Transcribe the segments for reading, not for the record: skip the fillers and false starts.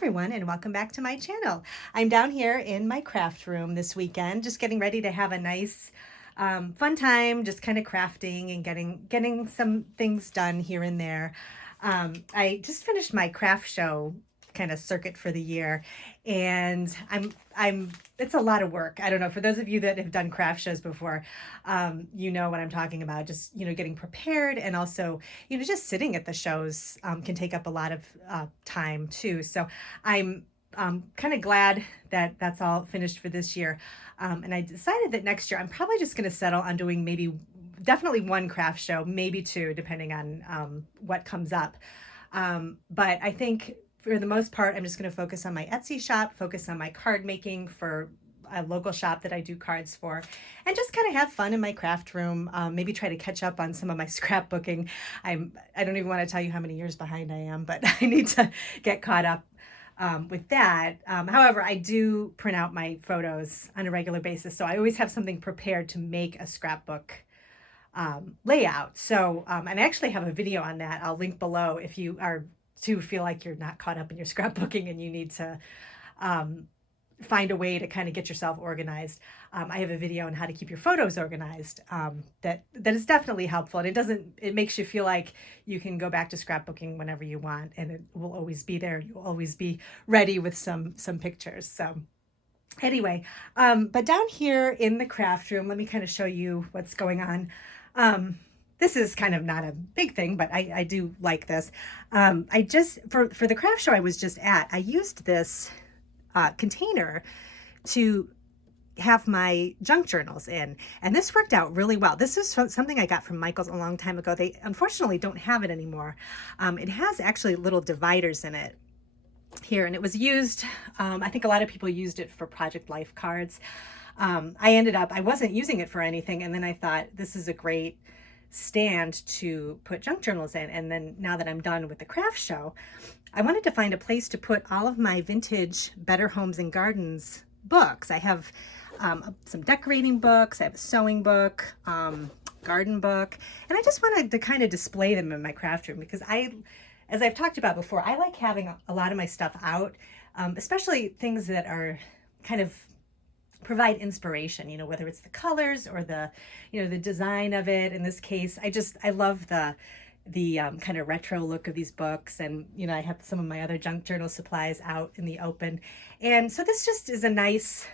everyone, and welcome back to my channel. I'm down here in my craft room this weekend, just getting ready to have a nice fun time, just kind of crafting and getting some things done here and there. I just finished my craft show kind of circuit for the year, and it's a lot of work. I don't know, for those of you that have done craft shows before, you know what I'm talking about. Just, getting prepared, and also, just sitting at the shows can take up a lot of time too. So I'm kind of glad that that's all finished for this year. And I decided that next year I'm probably just going to settle on doing definitely one craft show, maybe two, depending on what comes up. But I think for the most part, I'm just going to focus on my Etsy shop, focus on my card making for a local shop that I do cards for, and just kind of have fun in my craft room. Maybe try to catch up on some of my scrapbooking. I don't even want to tell you how many years behind I am, but I need to get caught up with that. However, I do print out my photos on a regular basis, so I always have something prepared to make a scrapbook layout. So, and I actually have a video on that. I'll link below if you feel like you're not caught up in your scrapbooking and you need to find a way to kind of get yourself organized. I have a video on how to keep your photos organized that is definitely helpful, and it makes you feel like you can go back to scrapbooking whenever you want, and it will always be there. You'll always be ready with some pictures. So anyway, but down here in the craft room, let me kind of show you what's going on. This is kind of not a big thing, but I do like this. I just, for the craft show I was just at, I used this container to have my junk journals in, and this worked out really well. This is something I got from Michael's a long time ago. They unfortunately don't have it anymore. It has actually little dividers in it here, and it was used, I think a lot of people used it for Project Life cards. I wasn't using it for anything, and then I thought, this is a great stand to put junk journals in. And then now that I'm done with the craft show, I wanted to find a place to put all of my vintage Better Homes and Gardens books. I have some decorating books, I have a sewing book, garden book, and I just wanted to kind of display them in my craft room because as I've talked about before, I like having a lot of my stuff out, especially things that are kind of provide inspiration, whether it's the colors or the design of it. In this case, I love the kind of retro look of these books, and I have some of my other junk journal supplies out in the open, and so this just is a nice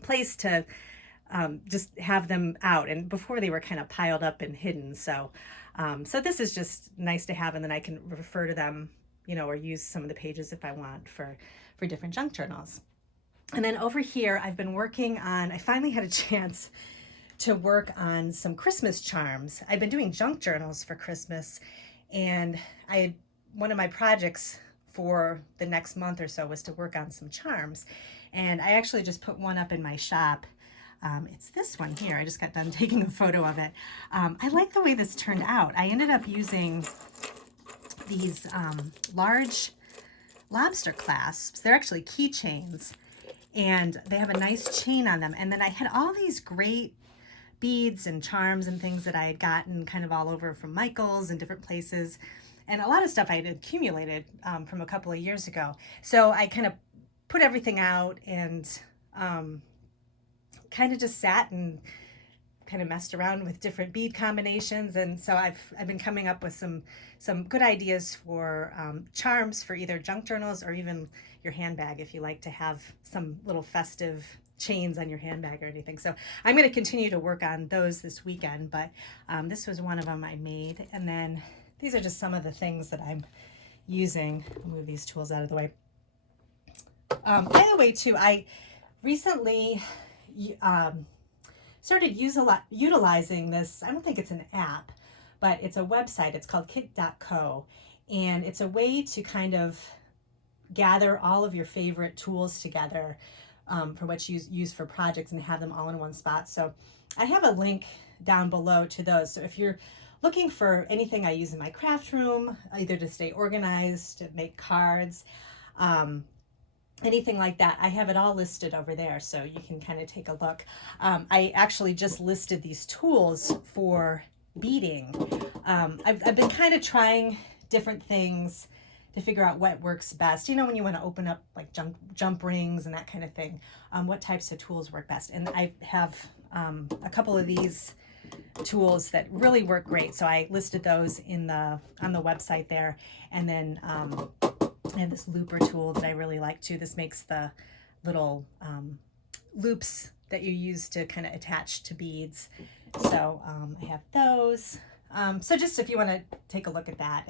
place to just have them out. And before, they were kind of piled up and hidden, so this is just nice to have, and then I can refer to them, or use some of the pages if I want for different junk journals. And then over here, I've been working on, I finally had a chance to work on some Christmas charms. I've been doing junk journals for Christmas, and one of my projects for the next month or so was to work on some charms. And I actually just put one up in my shop. It's this one here. I just got done taking a photo of it. I like the way this turned out. I ended up using these large lobster clasps. They're actually keychains, and they have a nice chain on them. And then I had all these great beads and charms and things that I had gotten kind of all over from Michael's and different places, and a lot of stuff I had accumulated from a couple of years ago. So I kind of put everything out and kind of just sat and kind of messed around with different bead combinations. And so I've been coming up with some good ideas for charms for either junk journals or even your handbag, if you like to have some little festive chains on your handbag or anything. So I'm going to continue to work on those this weekend, but this was one of them I made. And then these are just some of the things that I'm using. I'll move these tools out of the way. By the way, too, I recently started utilizing this. I don't think it's an app, but it's a website. It's called kit.co, and it's a way to kind of gather all of your favorite tools together for what you use for projects and have them all in one spot. So I have a link down below to those. So if you're looking for anything I use in my craft room, either to stay organized, to make cards, anything like that, I have it all listed over there, so you can kind of take a look. I actually just listed these tools for beading. I've been kind of trying different things to figure out what works best. You know, when you want to open up like jump rings and that kind of thing, what types of tools work best. And I have a couple of these tools that really work great. So I listed those on the website there. And then and this looper tool that I really like too. This makes the little loops that you use to kind of attach to beads. So I have those. So just if you want to take a look at that,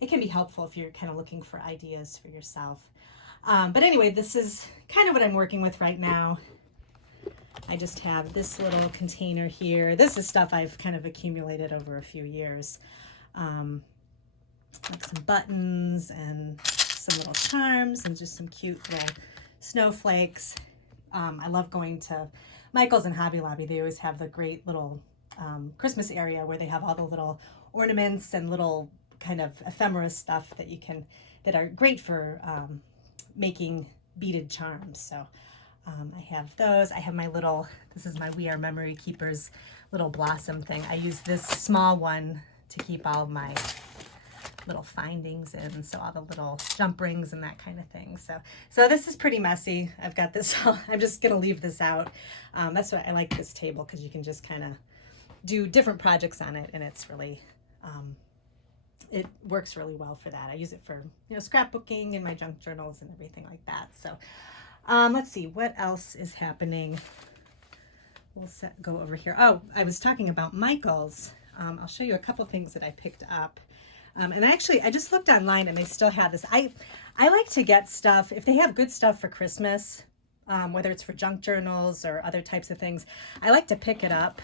it can be helpful if you're kind of looking for ideas for yourself. But anyway, this is kind of what I'm working with right now. I just have this little container here. This is stuff I've kind of accumulated over a few years. Like some buttons and some little charms and just some cute little snowflakes. I love going to Michael's and Hobby Lobby. They always have the great little Christmas area where they have all the little ornaments and little kind of ephemera stuff that are great for making beaded charms. So I have those. I have this is my We Are Memory Keepers little blossom thing. I use this small one to keep all of my little findings in, so all the little jump rings and that kind of thing. So this is pretty messy. I've got this I'm just gonna leave this out. That's why I like this table, because you can just kind of do different projects on it, and it's really it works really well for that. I use it for, you know, scrapbooking and my junk journals and everything like that. So let's see what else is happening. We'll go over here. Oh, I was talking about Michael's. I'll show you a couple things that I picked up. And actually, I just looked online and they still have this. I like to get stuff, if they have good stuff for Christmas, whether it's for junk journals or other types of things, I like to pick it up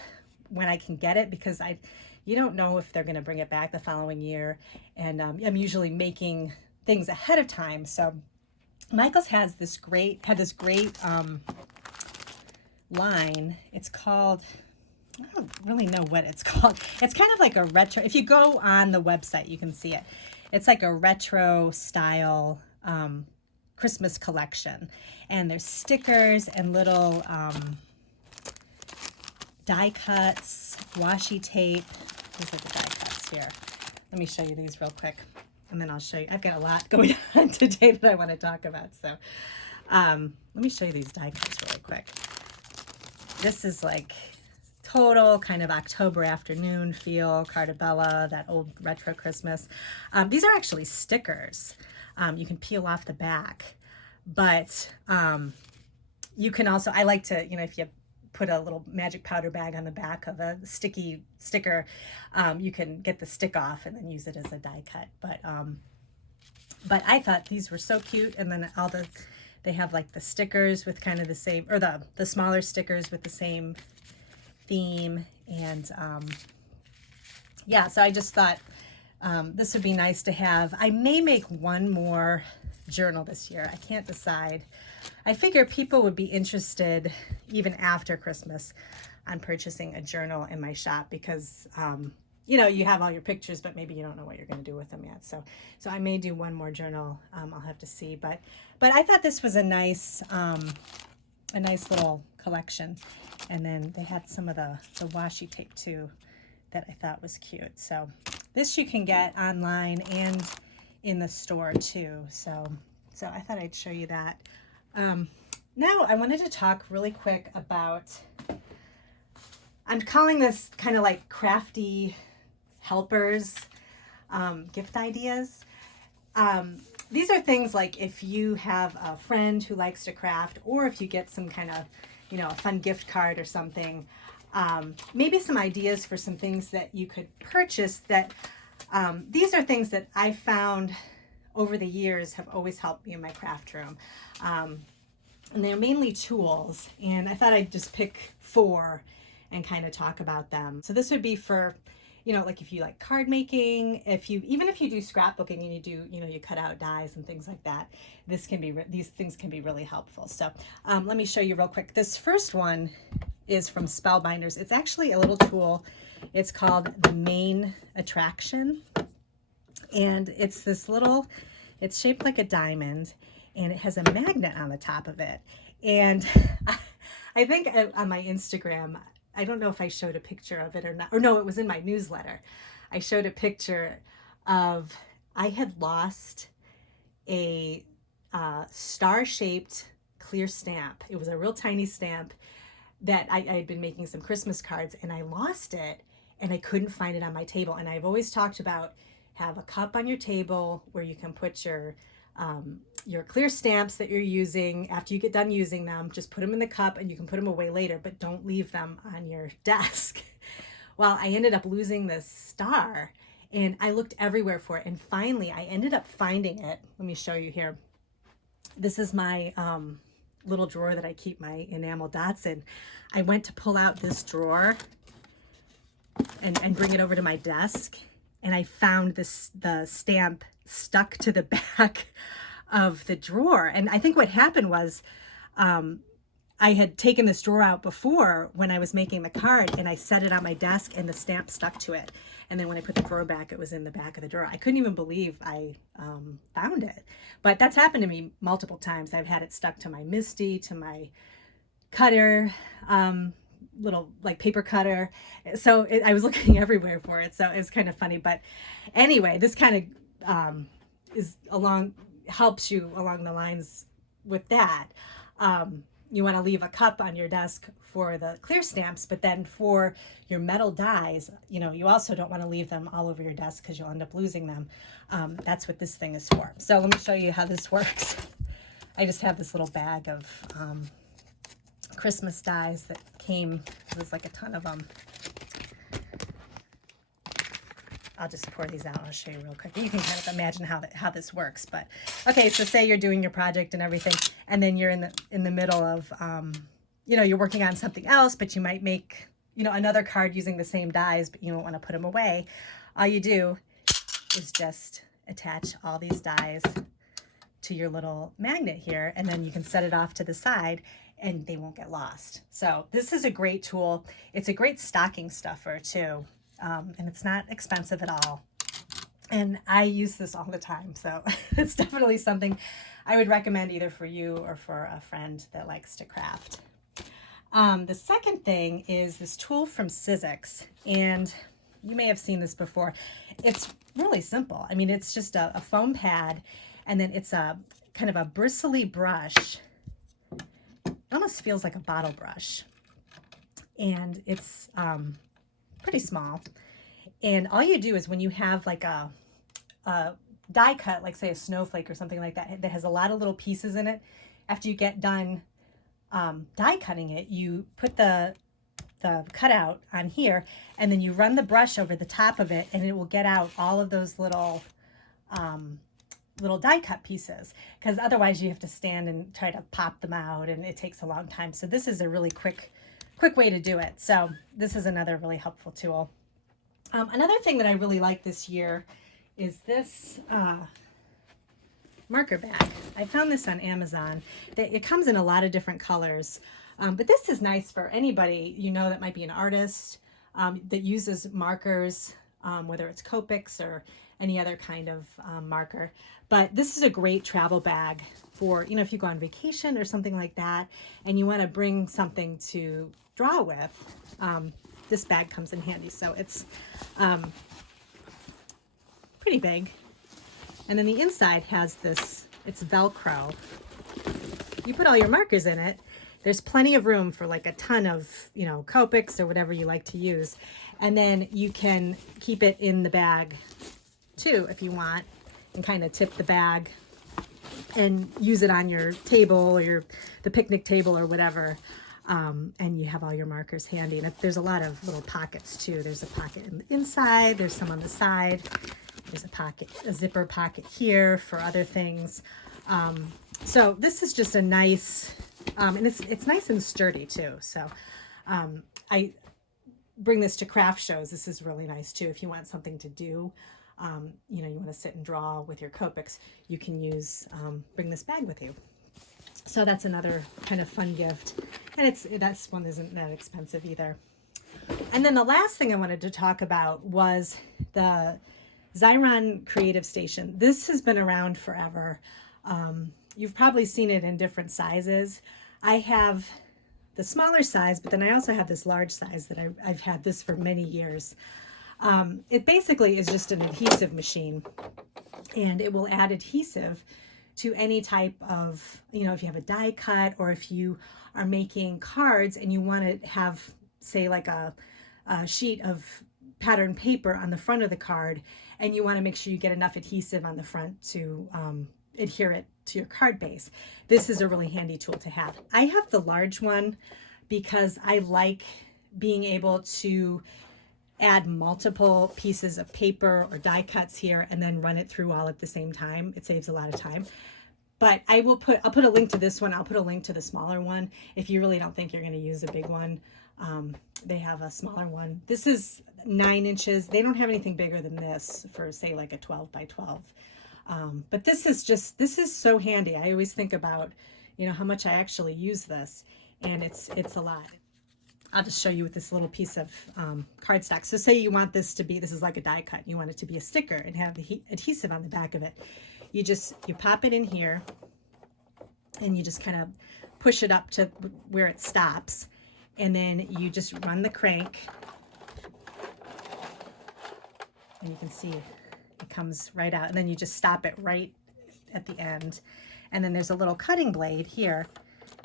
when I can get it, because you don't know if they're going to bring it back the following year. And I'm usually making things ahead of time. So Michael's had this great line. It's called, I don't really know what it's called. It's kind of like a retro. If you go on the website, you can see it. It's like a retro style Christmas collection. And there's stickers and little die cuts, washi tape. These are the die cuts here. Let me show you these real quick, and then I'll show you. I've got a lot going on today that I want to talk about. So let me show you these die cuts really quick. This is like total kind of October afternoon feel, Cartabella, that old retro Christmas. These are actually stickers. You can peel off the back, but you can also, I like to, you know, if you put a little magic powder bag on the back of a sticky sticker, you can get the stick off and then use it as a die cut. But I thought these were so cute. And then they have like the stickers with kind of the same, or the smaller stickers with the same theme. And yeah, so I just thought this would be nice to have. I may make one more journal this year. I can't decide. I figure people would be interested even after Christmas on purchasing a journal in my shop, because you know, you have all your pictures, but maybe you don't know what you're going to do with them yet. So I may do one more journal. I'll have to see, but I thought this was a nice little collection. And then they had some of the washi tape too that I thought was cute. So this you can get online and in the store too. So I thought I'd show you that. Now I wanted to talk really quick about, I'm calling this kind of like crafty helpers, gift ideas. These are things like if you have a friend who likes to craft, or if you get some kind of, you know, a fun gift card or something, maybe some ideas for some things that you could purchase that, these are things that I found over the years have always helped me in my craft room. And they're mainly tools, and I thought I'd just pick 4 and kind of talk about them. So this would be for, you know, like if you like card making, even if you do scrapbooking and you do, you know, you cut out dies and things like that, these things can be really helpful. So let me show you real quick. This first one is from Spellbinders. It's actually a little tool. It's called the Main Attraction, and it's it's shaped like a diamond, and it has a magnet on the top of it. And I think on my Instagram, I don't know if I showed a picture of it or not, or no, it was in my newsletter. I showed a picture of, I had lost a star-shaped clear stamp. It was a real tiny stamp that I had been making some Christmas cards, and I lost it and I couldn't find it on my table. And I've always talked about have a cup on your table where you can put your clear stamps that you're using. After you get done using them, just put them in the cup and you can put them away later, but don't leave them on your desk. Well, I ended up losing this star and I looked everywhere for it. And finally I ended up finding it. Let me show you here. This is my little drawer that I keep my enamel dots in. I went to pull out this drawer and bring it over to my desk, and I found the stamp stuck to the back of the drawer. And I think what happened was I had taken this drawer out before when I was making the card, and I set it on my desk and the stamp stuck to it. And then when I put the drawer back, it was in the back of the drawer. I couldn't even believe I found it. But that's happened to me multiple times. I've had it stuck to my Misty, to my cutter, little like paper cutter. So I was looking everywhere for it. So it was kind of funny. But anyway, this kind of helps you along the lines with that. You want to leave a cup on your desk for the clear stamps, but then for your metal dies, you also don't want to leave them all over your desk because you'll end up losing them. That's what this thing is for. So let me show you how this works. I just have this little bag of Christmas dies that came. There's like a ton of them. I'll just pour these out. I'll show you real quick. You can kind of imagine how this works. But okay, so say you're doing your project and everything, and then you're in the middle of you're working on something else, but you might make another card using the same dies, but you don't want to put them away. All you do is just attach all these dies to your little magnet here, and then you can set it off to the side and they won't get lost. So this is a great tool. It's a great stocking stuffer too. And it's not expensive at all. And I use this all the time. So it's definitely something I would recommend either for you or for a friend that likes to craft. The second thing is this tool from Sizzix. And you may have seen this before. It's really simple. I mean, it's just a foam pad, and then it's a kind of a bristly brush. It almost feels like a bottle brush. And it's pretty small. And all you do is when you have like a die cut, like say a snowflake or something like that, that has a lot of little pieces in it, after you get done die cutting it, you put the cutout on here, and then you run the brush over the top of it, and it will get out all of those little die cut pieces, because otherwise you have to stand and try to pop them out, and it takes a long time. So this is a really quick way to do it. So this is another really helpful tool. Another thing that I really like this year is this marker bag. I found this on Amazon. It comes in a lot of different colors, but this is nice for anybody that might be an artist that uses markers, whether it's Copics or any other kind of marker. But this is a great travel bag for, if you go on vacation or something like that and you want to bring something to draw with. This bag comes in handy. So it's pretty big. And then the inside has this, it's Velcro. You put all your markers in it. There's plenty of room for like a ton of, Copics or whatever you like to use. And then you can keep it in the bag too, if you want, and kind of tip the bag and use it on your table or the picnic table or whatever. And you have all your markers handy. And there's a lot of little pockets too. There's a pocket in the inside, there's some on the side. There's a zipper pocket here for other things. So this is just a nice, and it's nice and sturdy too. So I bring this to craft shows. This is really nice too. If you want something to do, you want to sit and draw with your Copics, you can bring this bag with you. So that's another kind of fun gift. And that's one isn't that expensive either. And then the last thing I wanted to talk about was the Xyron Creative Station. This has been around forever. You've probably seen it in different sizes. I have the smaller size, but then I also have this large size that I've had this for many years. It basically is just an adhesive machine, and it will add adhesive to any type of, you know, if you have a die cut or if you are making cards and you want to have, say, like a sheet of pattern paper on the front of the card, and you want to make sure you get enough adhesive on the front to adhere it to your card base. This is a really handy tool to have. I have the large one because I like being able to add multiple pieces of paper or die cuts here and then run it through all at the same time. It saves a lot of time. But I'll put a link to this one. I'll put a link to the smaller one. If you really don't think you're going to use a big one, they have a smaller one. This is 9 inches. They don't have anything bigger than this for, say, like a 12 by 12. But this is so handy. I always think about, you know, how much I actually use this, and it's a lot. I'll just show you with this little piece of cardstock. So say you want this to be, this is like a die cut. You want it to be a sticker and have the adhesive on the back of it. You pop it in here and you just kind of push it up to where it stops. And then you just run the crank. And you can see it comes right out. And then you just stop it right at the end. And then there's a little cutting blade here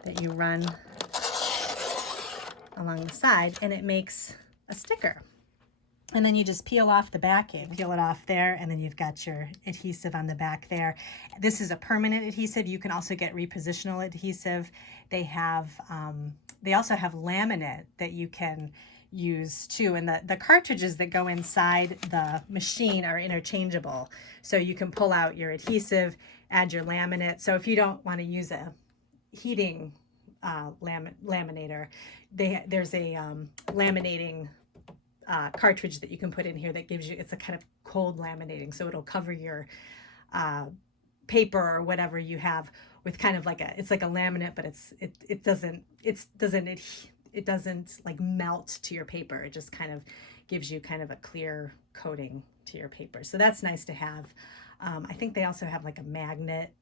that you run along the side, and it makes a sticker. And then you just peel off the backing, peel it off there, and then you've got your adhesive on the back there. This is a permanent adhesive. You can also get repositional adhesive. They also have laminate that you can use too, and the cartridges that go inside the machine are interchangeable. So you can pull out your adhesive, add your laminate. So if you don't want to use a heating laminator, there's a laminating cartridge that you can put in here that gives you, it's a kind of cold laminating, so it'll cover your paper or whatever you have with kind of like it's like a laminate, but it doesn't like melt to your paper. It just kind of gives you kind of a clear coating to your paper. So that's nice to have. I think they also have like a magnet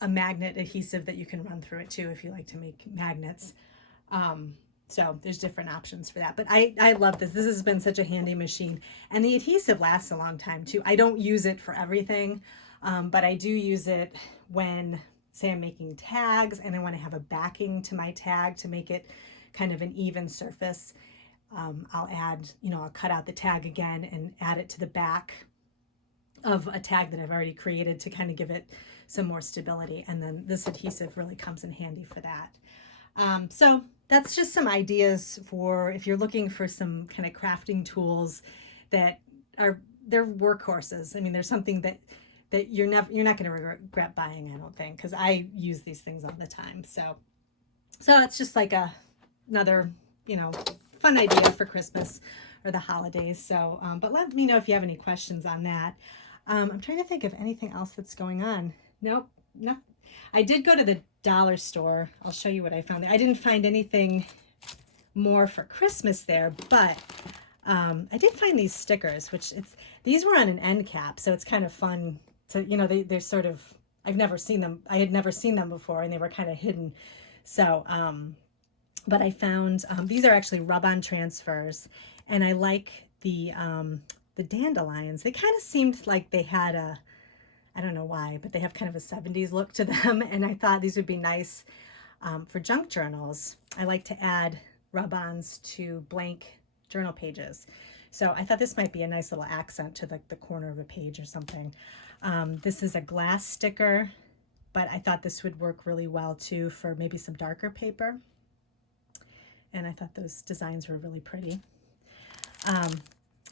adhesive that you can run through it too if you like to make magnets. So there's different options for that. But I love this. This has been such a handy machine. And the adhesive lasts a long time too. I don't use it for everything, but I do use it when, say, I'm making tags and I want to have a backing to my tag to make it kind of an even surface. I'll add, I'll cut out the tag again and add it to the back of a tag that I've already created to kind of give it some more stability. And then this adhesive really comes in handy for that. So that's just some ideas for if you're looking for some kind of crafting tools they're workhorses. I mean, there's something that you're not going to regret buying, I don't think, because I use these things all the time. So it's just like another, fun idea for Christmas or the holidays. So, but let me know if you have any questions on that. I'm trying to think of anything else that's going on. Nope. I did go to the dollar store. I'll show you what I found there. I didn't find anything more for Christmas there, but I did find these stickers, these were on an end cap, so it's kind of fun to, they're sort of, I've never seen them. I had never seen them before, and they were kind of hidden. So, but I found, these are actually rub-on transfers, and I like the dandelions. They kind of seemed like they had I don't know why, but they have kind of a 70s look to them. And I thought these would be nice for junk journals. I like to add rub-ons to blank journal pages. So I thought this might be a nice little accent to the corner of a page or something. This is a glass sticker, but I thought this would work really well too for maybe some darker paper. And I thought those designs were really pretty.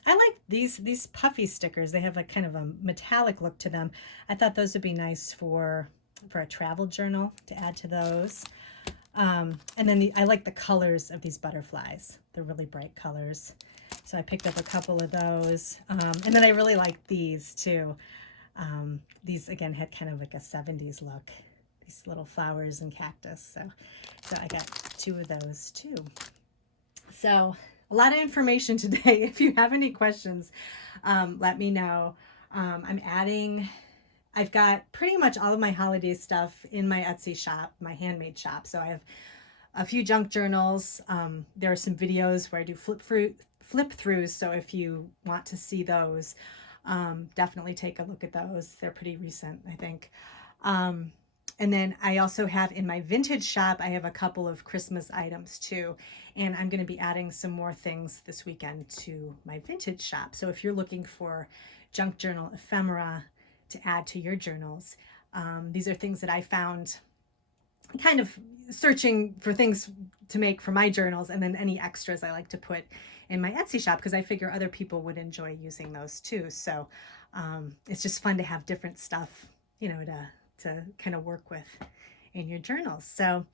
I like these puffy stickers. They have a kind of a metallic look to them. I thought those would be nice for a travel journal to add to those. And then I like the colors of these butterflies. They're really bright colors. So I picked up a couple of those. And then I really like these too. These again had kind of like a 70s look. These little flowers and cactus. So I got 2 of those too. So a lot of information today. If you have any questions, let me know. I've got pretty much all of my holiday stuff in my Etsy shop, my handmade shop. So I have a few junk journals. There are some videos where I do flip throughs. So if you want to see those, Definitely take a look at those. They're pretty recent, I think. Um, and then I also have in my vintage shop, I have a couple of Christmas items too. And I'm going to be adding some more things this weekend to my vintage shop. So if you're looking for junk journal ephemera to add to your journals, these are things that I found kind of searching for things to make for my journals, and then any extras I like to put in my Etsy shop because I figure other people would enjoy using those too. So it's just fun to have different stuff, you know, to kind of work with in your journals. So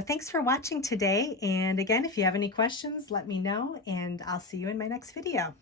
thanks for watching today. And again, if you have any questions, let me know, and I'll see you in my next video.